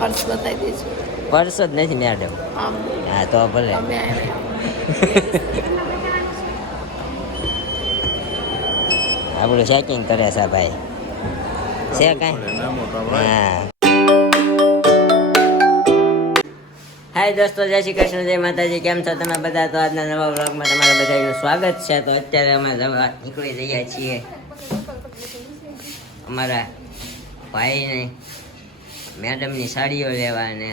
Purse બતાવી દેજો. Purse જ નથી મેડમ. આમ હા તો ભલે. અમે આપણું ચેકિંગ કરે છે ભાઈ. છે કાંઈ? હા. હાય દોસ્તો, જય શ્રી કૃષ્ણ, જય માતાજી. કેમ છો તમે બધા? તો આજના નવા વ્લોગમાં તમારા બધાનું સ્વાગત છે. તો અત્યારે અમે નીકળી રહ્યા છીએ અમારા ભાઈને મેડમની સાડીઓ લેવા, અને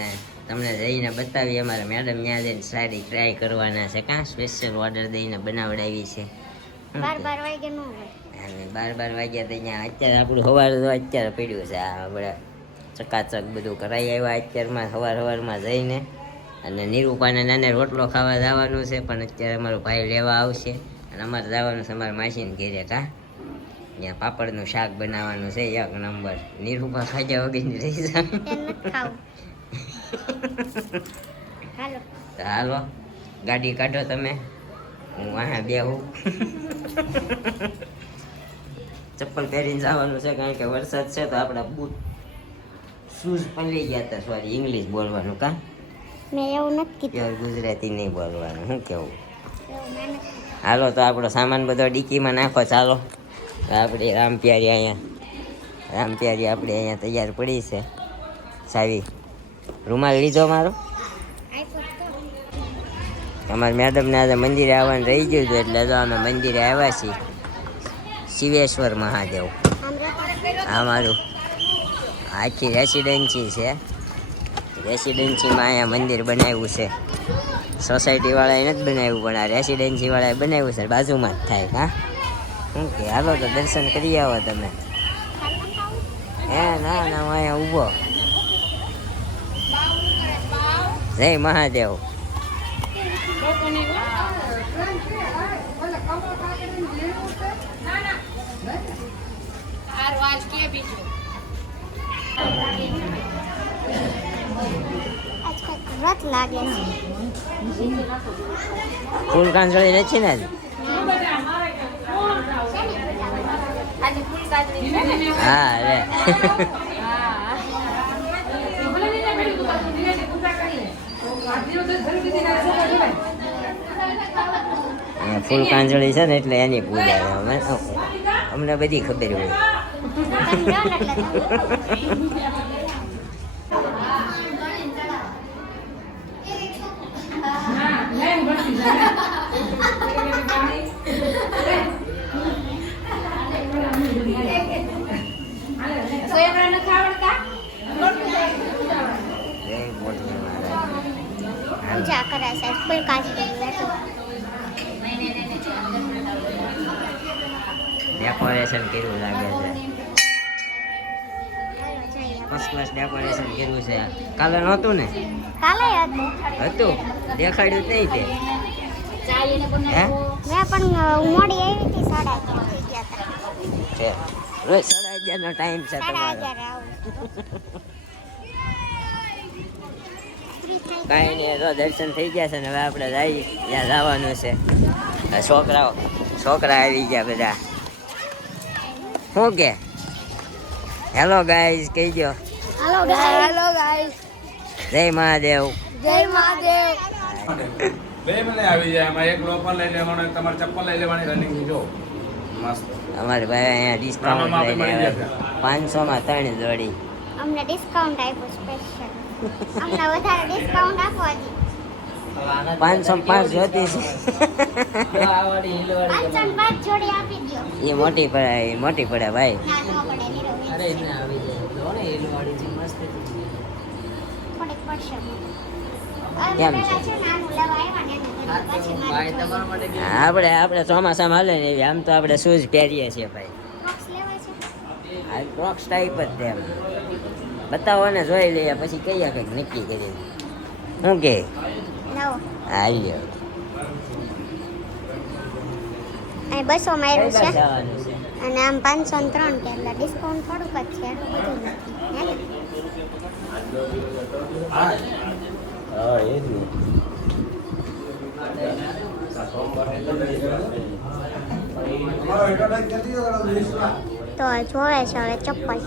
તમને જઈને બતાવી અમારા મેડમ ત્યાં જઈને સાડી ટ્રાય કરવાના છે. કાં સ્પેશિયલ ઓર્ડર દઈને બનાવડાવી છે. 12 વાગે ન હોય. અને 12 વાગ્યા તો ત્યાં અત્યારે આપણું સવાર તો અત્યારે પડ્યું છે. આ આપણે ચકાચક બધું કરાવી આવ્યા અત્યારમાં સવારમાં જઈને. અને નિરૂપાને નાને રોટલો ખાવા જવાનું છે, પણ અત્યારે અમારો ભાઈ લેવા આવશે. અને અમારે જવાનું છે અમારા માસીને ઘેરે. કાં ત્યાં પાપડનું શાક બનાવવાનું છે 1 નંબર. નિરૂપા ખાજા વગરની રહી જાય. તો હાલો ગાડી કાઢો તમે, હું વાહે બેહું. ચપ્પલ પહેરીને જવાનું છે, કારણ કે વરસાદ છે. તો આપણા બૂટ શૂઝ પણ લઈ ગયા હતા. સોરી, ઇંગ્લિશ બોલવાનું. કાં મેં એવું નથી પ્યોર ગુજરાતી નહીં બોલવાનું. શું કેવું? કીધું. હાલો તો આપણો સામાન બધો ડીકીમાં નાખો. ચાલો આપણી રામપ્યારી આપણે અહીંયા તૈયાર પડી છે. સાવી રૂમાલ લીધો મારો. અમારા મેડમને આજે મંદિરે આવવાનું રહી ગયું હતું, એટલે તો અમે મંદિરે આવ્યા છીએ. શિવેશ્વર મહાદેવ આ મારું આખી રેસિડેન્સી છે. રેસિડેન્સીમાં અહીંયા મંદિર બનાવ્યું છે. સોસાયટીવાળાએ નથી બનાવ્યું, પણ આ રેસિડેન્સીવાળાએ બનાવ્યું છે. બાજુમાં જ થાય. હા શું કે હાલો તો દર્શન કરી આવો તમે. હે ના હું અહીંયા ઊભો. જય મહાદેવ. વ્રત લાગે છે. ફૂલ કાંસળી નથી ને આજે? હા રે. ફૂલ કાંજળી છે ને, એટલે એની પૂજા અમે અમને બધી ખબર હોય. પૂજા કરે છે. ફૂલ કાઢી ડેકોરેશન કર્યું લાગે છે. ફર્સ્ટ ક્લાસ ડેકોરેશન કર્યું છે. કાલે નહોતું ને? કાલે હતું. દેખાડ્યું જ નહીં તે. હે મેં પણ મોડી આવી હતી. 11:30 થઈ ગયા હતા. રોજ 11:30 નો ટાઈમ છે તમારો. 11:30 આવું. કાંઈ નહીં, તો દર્શન થઈ ગયા છે ને હવે આપણે જઈએ ત્યાં જવાનું છે. છોકરા આવી ગયા બધા. શું કે હેલો ગાઈઝ કહી દો. Hello guys. જય મહાદેવ. જય મહાદેવ. બે મને આવી જાય. એમાં એક લોફર લઈ લેવાનો, એક તમારે ચપ્પલ લઈ લેવાની. રનિંગ જો મસ્ત. અમારે ભાઈ અહીંયા ડિસ્કાઉન્ટ લઈને 500 માં 3 જોડી. અમને ડિસ્કાઉન્ટ આપ્યું સ્પેશિયલ. અમને વધારે ડિસ્કાઉન્ટ આપો હજી. 500 5 જોતી છે. 505 જોડી આપી દો. એ મોટી પડે ભાઈ. ના નો પડે નીરવ. થોડીક પડશે. કેમ છે? પેલા છે નાનું લેવા આવ્યા ને પછી આપણે ચોમાસામાં હાલે ને એવી. આમ તો આપણે શૂઝ પહેરીએ છીએ ભાઈ. બોક્સ લેવા છે. આ ક્રોક્સ ટાઈપ જ તેમ બતાવો ને જોઈ લઈએ, પછી કહીએ કંઈક નક્કી કરીએ. શું કે નવો હાલ્યો અહીં 200 માર્યું છે જવાનું છે. અને આમ 503 કે એટલે ડિસ્કાઉન્ટ થોડુંક જ છે. એટલું બધું નથી હે ને? હા એ જ ને. તો જોવે છે હવે ચપ્પલ.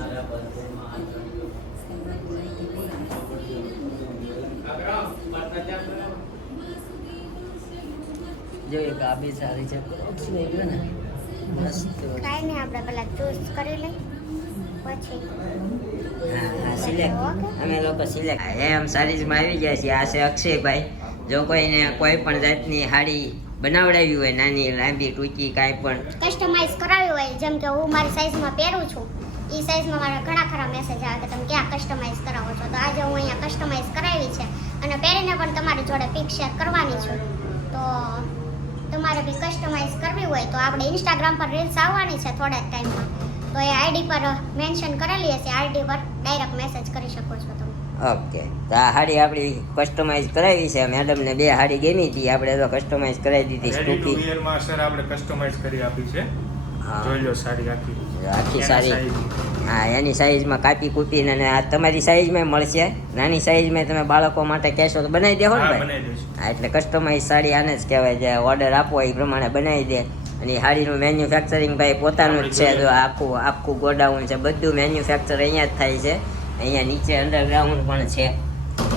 જોઈએ કે આ બી સારી છે ઓછી ગયો ને મસ્ત કાંઈ નહીં, આપણે પહેલા ચૂઝ કરી લઈ પછી હા સિલેક્ટ અમે લોકો સિલેક્ટ એમ સારીઝમાં આવી ગયા છીએ. આ છે અક્ષયભાઈ. જો કોઈને કોઈ પણ જાતની સાડી બનાવડાવી હોય, નાની લાંબી ટૂંકી કાંઈ પણ કસ્ટમાઇઝ કરાવી હોય, જેમ કે હું મારી સાઈઝમાં પહેરું છું, એ સાઈઝમાં મારા ઘણા ખરા મેસેજ આવે કે તમે ક્યાં કસ્ટમાઇઝ કરાવો છો. તો આજે હું અહીંયા કસ્ટમાઇઝ કરાવી છે અને પહેરીને પણ તમારી જોડે પિક શેર કરવાની છું. તો તમારે બી કસ્ટમાઇઝ કરવી હોય તો આપણે ઇન્સ્ટાગ્રામ પર રીલ્સ આવવાની છે થોડા ટાઈમમાં, તો એ આઈડી પર મેન્શન કરેલી હશે, આઈડી પર ડાયરેક્ટ મેસેજ કરી શકો છો તમે. ઓકે. તો આ સાડી આપણી કસ્ટમાઇઝ કરાવી છે. મેડમને 2 સાડી ગમી હતી, આપણે તો કસ્ટમાઇઝ કરાવી દીધી રેડી ટુ ટૂંકી. વિયર માં સર આપણે કસ્ટમાઇઝ કરી આપી છે. હા. જોઈ લો સાડી આખી આખી એના સાડી size. હા એની સાઈઝમાં કાપી કૂપીને અને આ તમારી સાઈઝમાં મળશે. નાની સાઈઝમાં તમે બાળકો માટે કહેશો તો બનાવી દેવો ને હા, ભાઈ? બનાવી દઈશું. હા એટલે કસ્ટમાઇઝ સાડી આને જ કહેવાય. જે ઓર્ડર આપો એ પ્રમાણે બનાવી દે. અને એ સાડીનું મેન્યુફેક્ચરિંગ ભાઈ પોતાનું જ છે. જો આખું ગોડાઉન છે, બધું મેન્યુફેક્ચર અહીંયા જ થાય છે. અહીંયા નીચે અંડરગ્રાઉન્ડ પણ છે.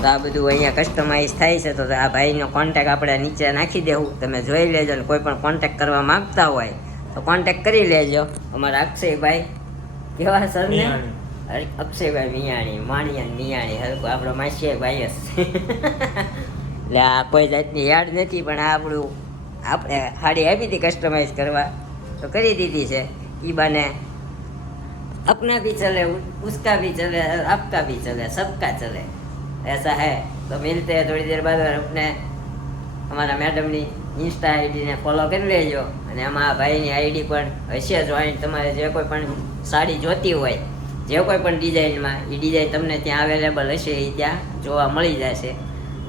તો આ બધું અહીંયા કસ્ટમાઇઝ થાય છે. તો આ ભાઈનો કોન્ટેક આપણે નીચે નાખી દેવું, તમે જોઈ લેજો. ને કોઈ પણ કોન્ટેક કરવા માંગતા હોય તો કોન્ટેક કરી લેજો. અમારા અક્ષયભાઈ કેવા સર ને મિયાણી. અક્ષયભાઈ મિયાણી, માણિયા મિયાણી હરકો આપણો માસીએ ભાઈ જ એટલે આ કોઈ જાતની યાદ નથી. પણ આ આપણું આપણે સાડી આપી હતી કસ્ટમાઇઝ કરવા તો કરી દીધી છે. ઈ બાને अपना भी चले उसका भी चले आपका भी चले सबका चले ऐसा है. तो मिलते हैं थोड़ी देर बाद और अपने हमारा मैडमની ઇન્સ્ટા આઈડીને ફોલો કરી લેજો. અને આમાં ભાઈની આઈડી પણ હશે જોઈન. તમારે જે કોઈ પણ સાડી જોતી હોય, જે કોઈ પણ ડિઝાઇનમાં, એ ડિઝાઇન તમને ત્યાં અવેલેબલ હશે, એ ત્યાં જોવા મળી જશે.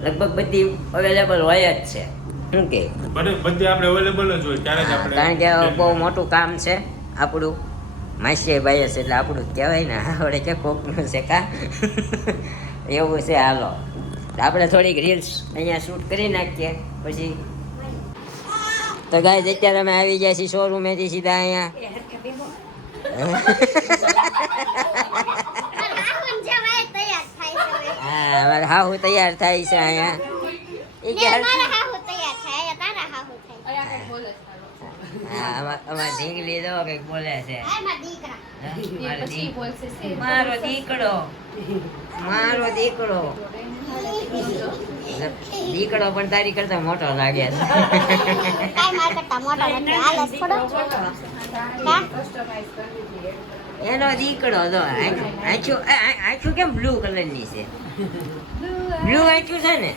લગભગ બધી અવેલેબલ હોય જ છે. શું કે બધી આપણે અવેલેબલ જ હોય ત્યારે જ આપણે કારણ કે બહુ મોટું કામ છે આપણું. માસીએ ભાઈ હશે એટલે આપણું જ કહેવાય ને. આપણે કે કોકનું છે કા એવું છે. હાલો આપણે થોડીક રીલ્સ અહીંયા શૂટ કરી નાખીએ પછી. તો ગાઈઝ અત્યારે અમે આવી ગયા છીએ શોરૂમેથી સીધા અહીંયા. હા અમારે હાહુ તૈયાર થાય છે અહીંયા. એ કે હા અમારે ઢીંગલી દો કંઈક બોલે છે. મારો દીકરો મારો દીકરો દીકરો પણ તારી કરતા મોટો લાગે છે. એનો દીકરો તો આંખું કેમ બ્લુ કલર ની છે? બ્લુ આંખું છે ને?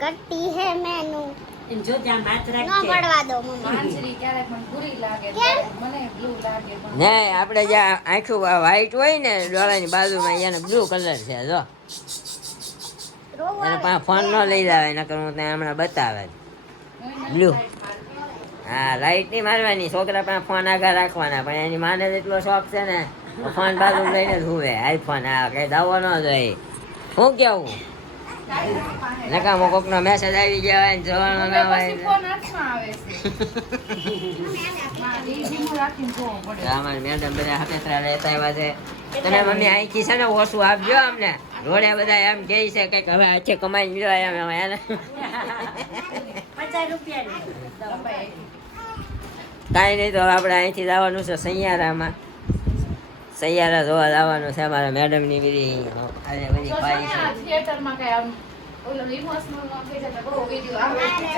કરતી હે મેનુ જો ત્યાં માત્ર ન પડવા દો મમ્મી. નહીં આપણે જ્યાં આંખું વ્હાઈટ હોય ને ડોળાની બાજુમાં એને બ્લુ કલર છે. જો એને પાસે ફોન ન લઈ જાય નકર હું ત્યાં હમણાં બતાવે બ્લુ. હા લાઈટ નહીં મારવાની, છોકરા પાસે ફોન આગળ રાખવાના. પણ એની માને જેટલો શોખ છે ને ફોન બાજુ લઈને જ હુવે. આઈફોન આ કઈ દાવો ન જોઈએ. શું કેવું? નકામો કોકનો મેસેજ આવી ગયા હોય ને જોવાનો ના હોય. અમારી મેડમ બધા હકેસરા લેતા આવ્યા છે. તમે મમ્મી અહીંથી છે ને ઓછું આપજો અમને. રોડે બધા એમ કહે છે કંઈક હવે આખે કમાઈ ગયો એમ એને કાંઈ નહીં. તો આપણે અહીંથી જવાનું છે સૈયારામાં. સૈયારા જોવા જવાનું છે. અમારા મેડમની બધી પારી છે.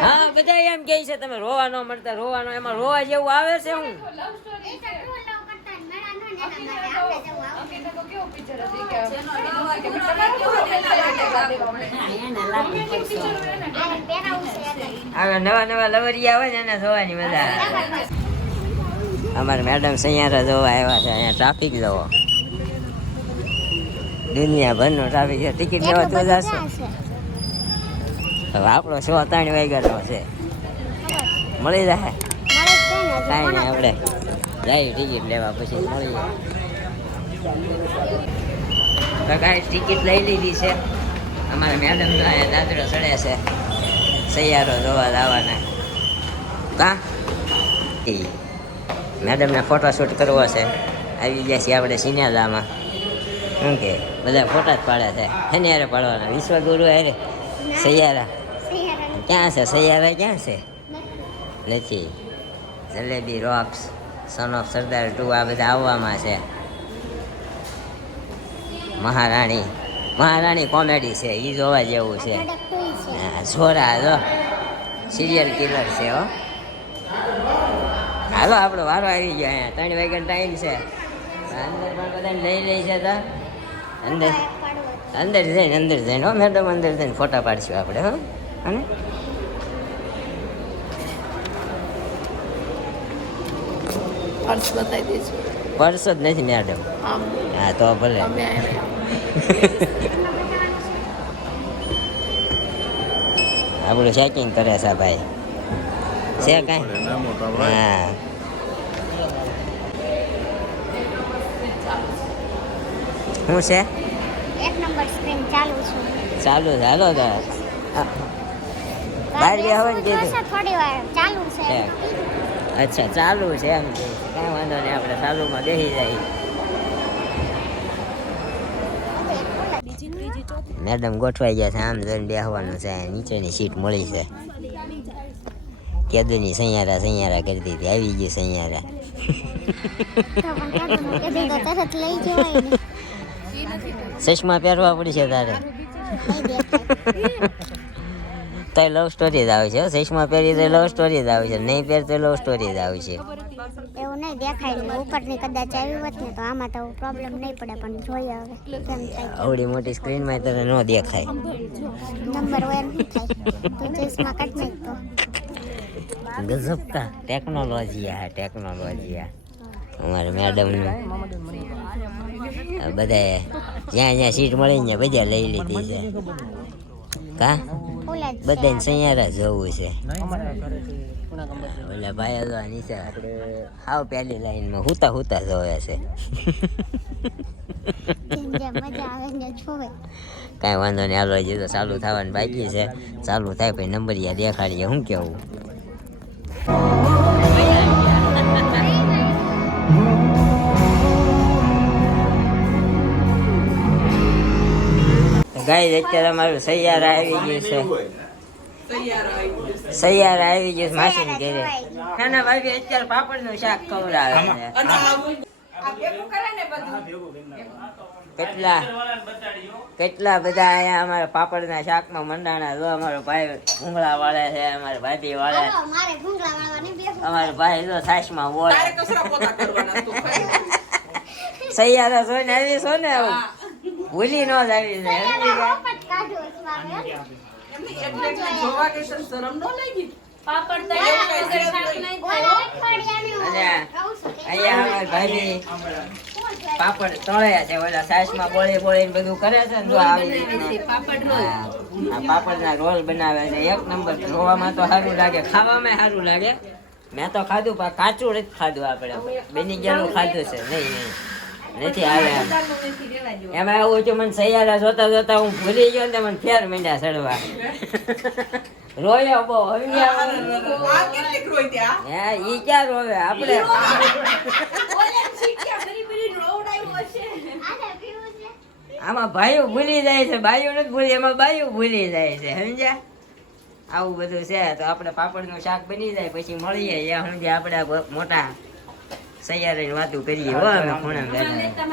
હા બધા એમ કહે છે તમે રોવા ન મળતા, રોવાનો એમાં રોવા જેવું આવે છે. હું નવા નવા લવરિયા હોય ને એને જોવાની મજા આવે. અમારે મેડમ સૈયારા જોવા આવ્યા છે. અહીંયા ટ્રાફિક જોવો, દુનિયાભરનો ટ્રાફિક છે. ટિકિટ લેવા તો જશો. હવે આપણો 3 વાગ્યાનો છે, મળી જાય. કાંઈ નહીં આપણે જાય ટિકિટ લેવા પછી મળીએ. તો કાંઈ ટિકિટ લઈ લીધી છે. અમારા મેડમ દાદરો ચડે છે સૈયારો જોવા જવાના. કા મેડમને ફોટોશૂટ કરવો છે. આવી ગયા છીએ આપણે સિનેજામાં. શું કે બધા ફોટા જ પાડે છે. એની હારે પાડવાના વિશ્વગુરુ હારે સૈયારા. ક્યાં છે સૈયારા ક્યાં છે નથી Jalebi rocks son of Sardaar 2 આ બધા આવવામાં છે મહારાણી કોમેડી છે એ જોવા જેવું છે હા છોરા જો સિરિયલ કિલર છે હો હાલો આપણો વારો આવી ગયો અહીંયા 3 વાગ્યાનો ટાઈમ છે અંદર પણ બધાને લઈ લઈ છે તો અંદર જઈને હો મેડમ અંદર જઈને ફોટા પાડશું આપણે હો અને પર્સ બતાવી દઈશું પર્સ જ નથી મેડમ હા તો ભલે આપણું ચેકિંગ કરે છે ભાઈ છે કાંઈ હા શું છે એક નંબર સ્ક્રીન ચાલુ છે ચાલુ છે હાલો તો બહાર ગયા હોય ને કીધું થોડી વાર ચાલુ છે છે. અચ્છા ચાલુ છે એમ કે કાંઈ વાંધો નહીં આપણે ચાલુમાં બેસી જાય મેડમ ગોઠવાઈ ગયા છે આમ જોઈને બેસવાનું છે નીચેની સીટ મળી છે કેદુની સૈયારા કરતી હતી આવી ગઈ સૈયારા તરત લઈ જવાય ને ચશ્મા પહેરવા પડશે તારે તો લવ સ્ટોરી જ આવે છે ચશ્મા પહેરી તો લવ સ્ટોરી જ આવે છે નહીં પહેર તો લવ સ્ટોરી જ આવે છે એવું નહીં દેખાય ને ઉપરની કદાચ આવી હોત ને તો આમાં તો પ્રોબ્લેમ નહીં પડે પણ જોઈએ હવે કેમ થાય આવડી મોટી સ્ક્રીનમાં તને ન દેખાય નંબર વન શું થાય તો ચશ્મા કાઢ નાખ તો ગજબ કા ટેકનોલોજી અમારે મેડમનું બધાએ જ્યાં સીટ મળી ને બધા લઈ લીધી છે કા બધાને સૈયારા જોવું છે ઓલા ભાઈ તો નીચે આપણે હાવ પહેલી લાઈનમાં હુતા જોવે છે મજા આવે ને જોવે કાંઈ વાંધો નહીં હાલો હજી તો ચાલુ થવાનું બાકી છે ચાલુ થાય પછી નંબરિયા દેખાડીએ શું કેવું ગાય અત્યારે અમારું સૈયારા આવી ગયું છે સૈયારા આવી ગયું માસીને ઘરે નાના ભાભી અત્યારે પાપડનું શાક ખવડાવે છે કેટલા બધા અહીંયા અમારા પાપડના શાકમાં મંડાણા જો અમારો ભાઈ ભૂંગળા વાળે છે અમારા ભાભી વાળે મારે ભૂંગળા વાળવાની બે અમારો ભાઈ જો છાશમાં વોળે સૈયારા જોઈને આવી છો ને ભૂલી ન જ આવી છે પોપટ કાઢ્યો સ્વામી જોવા કે શરમ ન લાગી પાપડ તો અહીંયા અમારા ભાઈ પાપડ તળ્યા છે ઓલા સાસમાં બોળી બધું કરે છે ને જો આવી રીતના આ પાપડના રોલ બનાવે છે એક નંબર જોવામાં તો સારું લાગે ખાવામાં સારું લાગે મેં તો ખાધું પણ કાચું નથી ખાધું આપણે બેની ગયેલું ખાધું છે નહીં નથી હાલે એમાં એવું છે મને સૈયારા જોતા હું ભૂલી ગયો ને મને ફેર મીંડા ચડવા રોયો બહુ ઈ ક્યાં રોવે આપણે આમાં ભાઈઓ ભૂલી જાય છે બાઈઓ નથી ભૂલી એમાં બાઈઓ ભૂલી જાય છે સમજ્યા આવું બધું છે તો આપણે પાપડનું શાક બની જાય પછી મળીએ ત્યાં સમજે આપણે મોટા સૈયારી વાતો કરીએ હો અમે ખૂણે બેઠા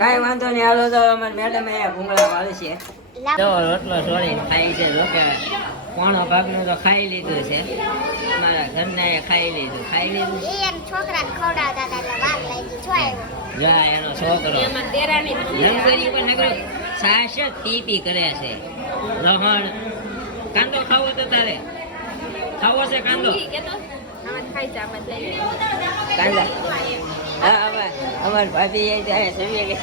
કાંઈ વાંધો નહીં હાલો તો અમારે મેડમ અહીંયા ભૂંગળા વાળે છે તો રોટલો છોડીને ખાઈ છે જોકે પોણો ભાગનું તો ખાઈ લીધું છે મારા ઘરના એ ખાઈ લીધું એમ છોકરાને ખવડાવતા હતા એટલે વાર લાગી જો આવ્યો જા એનો છોકરો લંગરી પણ નગર છાશ જ પી કરે છે લહણ કાંદો ખાવો તો તારે ખાવો છે કાંદો કાંદા હા અમાર ભાભી એ જાય સવી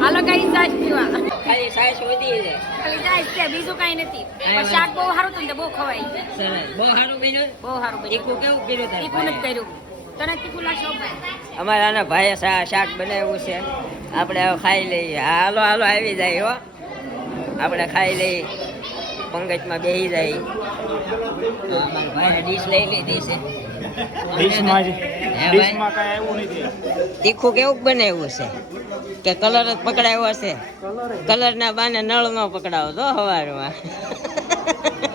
હાલો કઈ સાસ પીવા ખાલી છાશ વધી છે ખાલી સાસ છે બીજું કઈ નથી પણ શાક બહુ સારું હતું ને બહુ ખવાય સરસ બહુ સારું બન્યું બહુ સારું બન્યું તીખું કેવું કર્યું તારે તીખું નથી કર્યું તને તીખું લાગશે અમારા આના ભાઈએ શાક બનાવ્યું છે આપણે હવે ખાઈ લઈએ હાલો આવી જાય હો આપણે ખાઈ લઈએ પંકજમાં બેસી જાય અમારા ભાઈએ ડીશ લઈ લીધી છે તીખું કેવું બનાવ્યું છે કે કલર જ પકડાયો છે? કલર ના બાને નળ નો પકડાવો તો સવારમાં.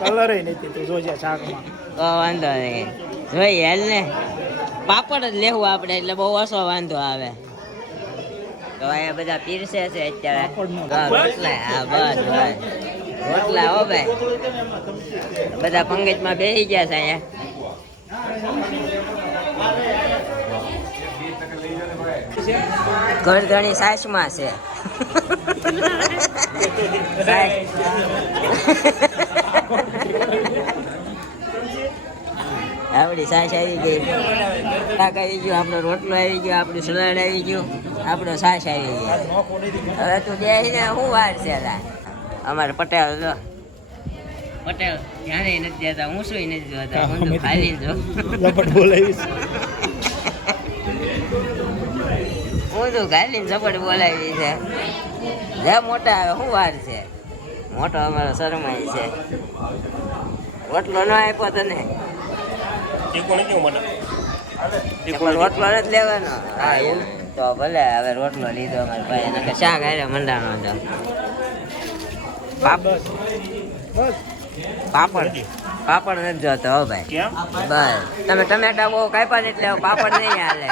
કલર નથી તું જોજે શાકમાં. તો વાંધો નહીં, જોઈએ હાલ ને. પાપડ જ લેવું આપણે એટલે બહુ ઓછો વાંધો આવે. તો અહીંયા બધા પીરસે છે અત્યારે. રોટલા, હા બસ બસ રોટલા હો ભાઈ. બધા પંગજમાં બેસી ગયા છે અહીંયા. ઘર ઘણી સાસમાં છે. આપણી સાસ આવી ગઈ, શાક આવી ગયું, આપણો રોટલો આવી ગયો, આપણું સલાડ આવી ગયું, આપણો સાસ આવી ગયો. હવે તું બેસીને શું વાર છે? અમારે પટેલ જો પટેલ ધ્યાને નથી દેતા, હું શું નથી જોતા, હું તો ખાલી જો બોલાવીશ. હું તો ખાલી ઝપટ બોલાવી છે. જે મોટા આવે શું વાર છે? મોટો અમારો શરમાઈ છે. રોટલો ન આપ્યો તને? રોટલો નથી લેવાનો. હા એમ તો ભલે, હવે રોટલો લીધો અમારે ભાઈ, એને શાક હારે મંડાનો હતો. પાપડ પાપડ નથી જોતો હો ભાઈ. બસ તમે ટમેટા બહુ કાપ્યા ને એટલે પાપડ નહીં હાલે.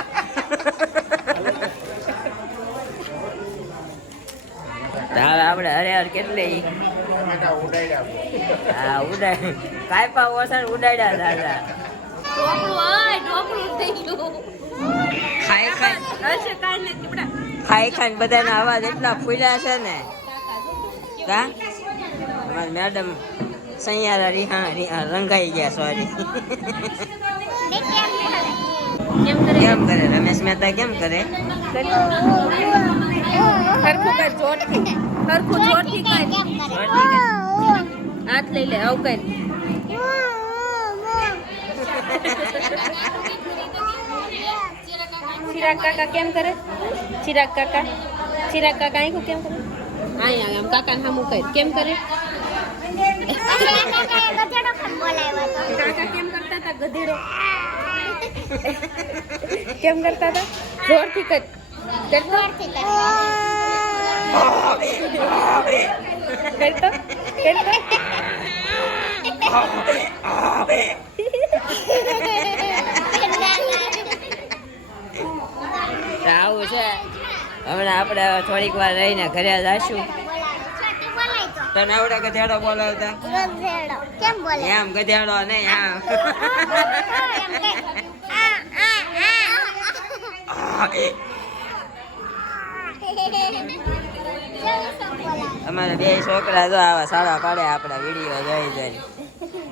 હવે આપણે હરે કેટલી હા ઉડાડ કાપ્યા ઓછા ઉડાડ્યા દાદા. ખાઈ ખાઈ બધાના અવાજ એટલા ફૂલ્યા છે ને. કા અમારી મેડમ સૈયારા રીહા રંગાઈ ગયા. સોરી. કેમ કરે રમેશ મહેતા? કેમ કરે? હરખું કર, જોરથી હરખું જોરથી કર. હાથ લઈ લે, આવું કર. ચિરાગ કાકા કેમ કરે? ચિરાગ કાકા અહીં કેમ કરે? અહીં આમ કાકા સામું કર. કેમ કરે? કાકા કેમ કરતા હતા? ગધેડો કેમ કરતા હતા? જોરથી કર. આવું છે. હમણાં આપણે થોડીક વાર રહીને ઘરે જઈશું. તને આવડે ગધેડો બોલાવતા? કેમ બોલે? એમ ગધેડો નહીં, આમ અમારે બે છોકરા જો આવા સાડા પાડે આપણા વિડીયો જોઈ જોઈ.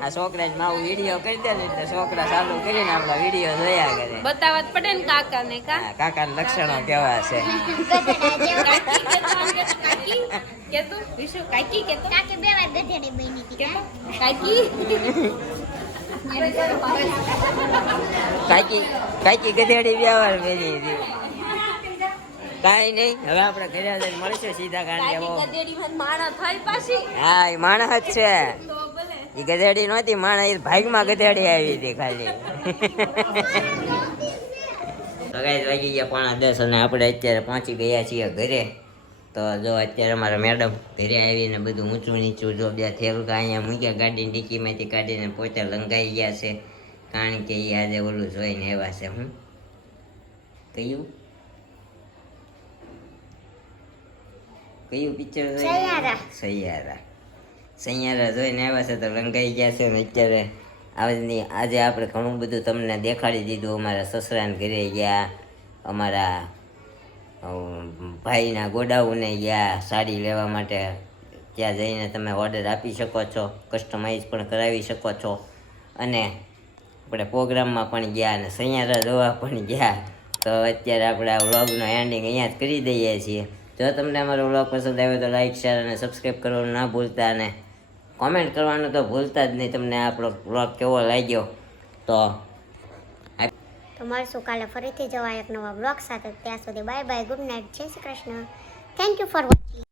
આ છોકરાને મારું વિડીયો કરી દે ને એટલે છોકરા ચાલુ કરીને આપણા વિડીયો જોયા કરે. બતાવત પડે ને કાકા ને. કાકાના લક્ષણો કેવા છે? કેતું વિશુ કાકી કેતો કાકી બે વાર ગધેડી બની હતી. કાકી કાકી ગધેડી વ્યવહાર બેની હતી. કાંઈ નહીં, હવે આપણે ઘરે જઈને મળીશું સીધા. કારણ કે ગધેડી માણા થાય પાછી. હા એ માણસ જ છે. એ ગધેડી નહોતી, માણસ એ ભાગમાં ગધેડી આવી હતી ખાલી. તો ગાઈસ વાગી ગયા 9:30 અને આપણે અત્યારે પહોંચી ગયા છીએ ઘરે. તો જો અત્યારે અમારા મેડમ ઘરે આવીને બધું ઊંચું નીચું જો બે થેલકા અહીંયા મૂક્યા, ગાડીની ડીકીમાંથી કાઢીને પોતે લંગાઈ ગયા છે. કારણ કે એ આજે ઓલું જોઈને એવા છે. હું કયું પિક્ચર જોઈને? સૈયારા જોઈને આવ્યા છે તો લંગાઈ ગયા છે ને અત્યારે. આજે આપણે ઘણું બધું તમને દેખાડી દીધું. અમારા સસરાને ઘરે ગયા, અમારા ભાઈના ગોડાઉને ગયા સાડી લેવા માટે. ત્યાં જઈને તમે ઓર્ડર આપી શકો છો, કસ્ટમાઇઝ પણ કરાવી શકો છો. અને આપણે પ્રોગ્રામમાં પણ ગયા અને સૈયારા જોવા પણ ગયા. તો અત્યારે આપણે આ વ્લોગનો એન્ડિંગ અહીંયા જ કરી દઈએ છીએ. જો તમને અમારો વ્લોગ પસંદ આવ્યો તો લાઈક, શેર અને સબસ્ક્રાઈબ કરવાનું ના ભૂલતા. અને કોમેન્ટ કરવાનું તો ભૂલતા જ નહીં તમને આપણો વ્લોગ કેવો લાગ્યો. તો મળશું કાલે ફરીથી જવા એક નવા બ્લોગ સાથે. ત્યાં સુધી બાય બાય, ગુડ નાઇટ, જય Shri Krishna. Thank you for watching.